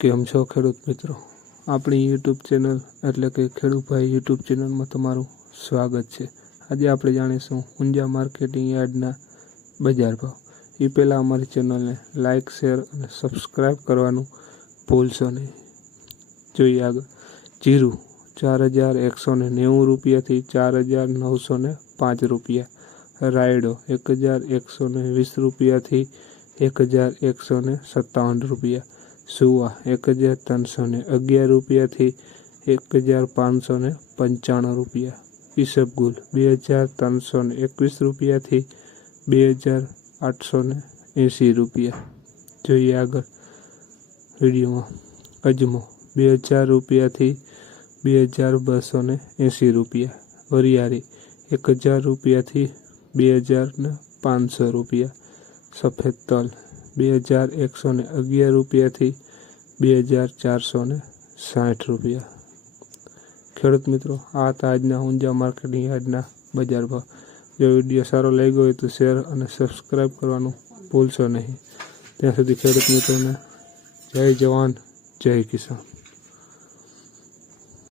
કેમ છો ખેડૂત મિત્રો? આપણી યુટ્યુબ ચેનલ એટલે કે ખેડૂતભાઈ યુટ્યુબ ચેનલમાં તમારું સ્વાગત છે। આજે આપણે જાણીશું ઊંઝા માર્કેટિંગ યાર્ડના બજાર ભાવ। એ પહેલાં અમારી ચેનલને લાઇક, શેર અને સબસ્ક્રાઈબ કરવાનું ભૂલશો નહીં। જોઈએ આગળ। જીરું 4190 રૂપિયાથી 4905 રૂપિયા। રાયડો 1120 રૂપિયાથી 1157 રૂપિયા। સુવા 1311 રૂપિયાથી 1595 રૂપિયા। ઈસબગુલ 2321 રૂપિયાથી 2880 રૂપિયા। જોઈએ આગળ વિડીયોમાં। અજમો 2000 રૂપિયાથી 2280 રૂપિયા। વરિયાળી 1000 રૂપિયાથી 2500 રૂપિયા। સફેદ તલ 2111 રૂપિયાથી 2460 રૂપિયા। ખેડૂત મિત્રો, આ હતા આજના ઊંઝા માર્કેટિંગ યાર્ડના બજાર ભાવ। જો વિડીયો સારો લાગ્યો હોય તો શેર અને સબસ્ક્રાઈબ કરવાનું ભૂલશો નહીં। ત્યાં સુધી ખેડૂત મિત્રોને જય જવાન, જય કિસાન।